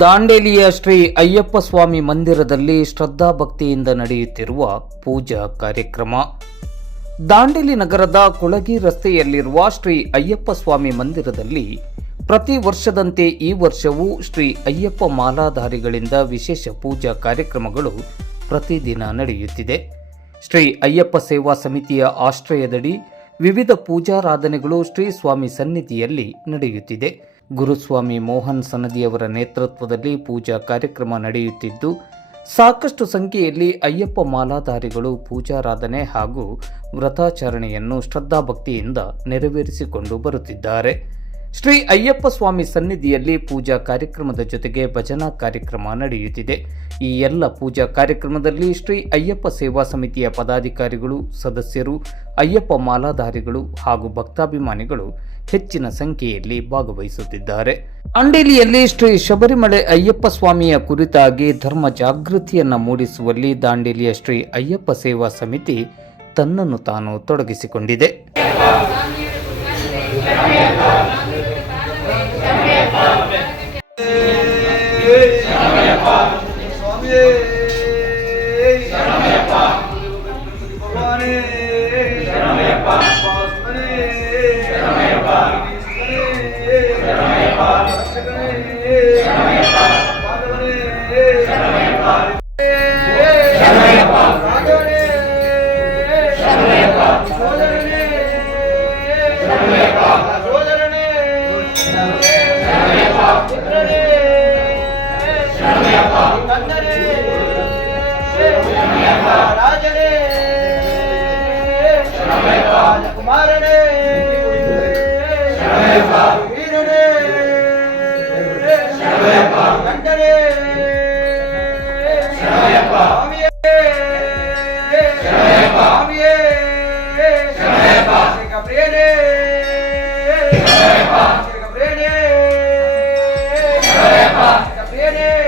ದಾಂಡೇಲಿಯ ಶ್ರೀ ಅಯ್ಯಪ್ಪ ಸ್ವಾಮಿ ಮಂದಿರದಲ್ಲಿ ಶ್ರದ್ಧಾಭಕ್ತಿಯಿಂದ ನಡೆಯುತ್ತಿರುವ ಪೂಜಾ ಕಾರ್ಯಕ್ರಮ. ದಾಂಡೇಲಿ ನಗರದ ಕುಳಗಿ ರಸ್ತೆಯಲ್ಲಿರುವ ಶ್ರೀ ಅಯ್ಯಪ್ಪ ಸ್ವಾಮಿ ಮಂದಿರದಲ್ಲಿ ಪ್ರತಿ ವರ್ಷದಂತೆ ಈ ವರ್ಷವೂ ಶ್ರೀ ಅಯ್ಯಪ್ಪ ಮಾಲಾಧಾರಿಗಳಿಂದ ವಿಶೇಷ ಪೂಜಾ ಕಾರ್ಯಕ್ರಮಗಳು ಪ್ರತಿದಿನ ನಡೆಯುತ್ತಿದೆ. ಶ್ರೀ ಅಯ್ಯಪ್ಪ ಸೇವಾ ಸಮಿತಿಯ ಆಶ್ರಯದಡಿ ವಿವಿಧ ಪೂಜಾರಾಧನೆಗಳು ಶ್ರೀ ಸ್ವಾಮಿ ಸನ್ನಿಧಿಯಲ್ಲಿ ನಡೆಯುತ್ತಿದೆ. ಗುರುಸ್ವಾಮಿ ಮೋಹನ್ ಸನದಿಯವರ ನೇತೃತ್ವದಲ್ಲಿ ಪೂಜಾ ಕಾರ್ಯಕ್ರಮ ನಡೆಯುತ್ತಿದ್ದು, ಸಾಕಷ್ಟು ಸಂಖ್ಯೆಯಲ್ಲಿ ಅಯ್ಯಪ್ಪ ಮಾಲಾಧಾರಿಗಳು ಪೂಜಾರಾಧನೆ ಹಾಗೂ ವ್ರತಾಚರಣೆಯನ್ನು ಶ್ರದ್ಧಾಭಕ್ತಿಯಿಂದ ನೆರವೇರಿಸಿಕೊಂಡು ಬರುತ್ತಿದ್ದಾರೆ. ಶ್ರೀ ಅಯ್ಯಪ್ಪ ಸ್ವಾಮಿ ಸನ್ನಿಧಿಯಲ್ಲಿ ಪೂಜಾ ಕಾರ್ಯಕ್ರಮದ ಜೊತೆಗೆ ಭಜನಾ ಕಾರ್ಯಕ್ರಮ ನಡೆಯುತ್ತಿದೆ. ಈ ಎಲ್ಲ ಪೂಜಾ ಕಾರ್ಯಕ್ರಮದಲ್ಲಿ ಶ್ರೀ ಅಯ್ಯಪ್ಪ ಸೇವಾ ಸಮಿತಿಯ ಪದಾಧಿಕಾರಿಗಳು, ಸದಸ್ಯರು, ಅಯ್ಯಪ್ಪ ಮಾಲಾಧಾರಿಗಳು ಹಾಗೂ ಭಕ್ತಾಭಿಮಾನಿಗಳು ಹೆಚ್ಚಿನ ಸಂಖ್ಯೆಯಲ್ಲಿ ಭಾಗವಹಿಸುತ್ತಿದ್ದಾರೆ. ದಾಂಡೇಲಿಯಲ್ಲಿ ಶ್ರೀ ಶಬರಿಮಲೆ ಅಯ್ಯಪ್ಪ ಸ್ವಾಮಿಯ ಕುರಿತಾಗಿ ಧರ್ಮ ಜಾಗೃತಿಯನ್ನು ಮೂಡಿಸುವಲ್ಲಿ ದಾಂಡೇಲಿಯ ಶ್ರೀ ಅಯ್ಯಪ್ಪ ಸೇವಾ ಸಮಿತಿ ತನ್ನನ್ನು ತಾನು ತೊಡಗಿಸಿಕೊಂಡಿದೆ. ಕುಮಾರನೇ ವೀರನೇ ಕಂಠನೇ ಸ್ವಾಮಿಯೇ ಸ್ವಾಮಿಯೇ ಪ್ರಿಯನೇ ಪ್ರಿಯನೇ ಪ್ರಿಯನೇ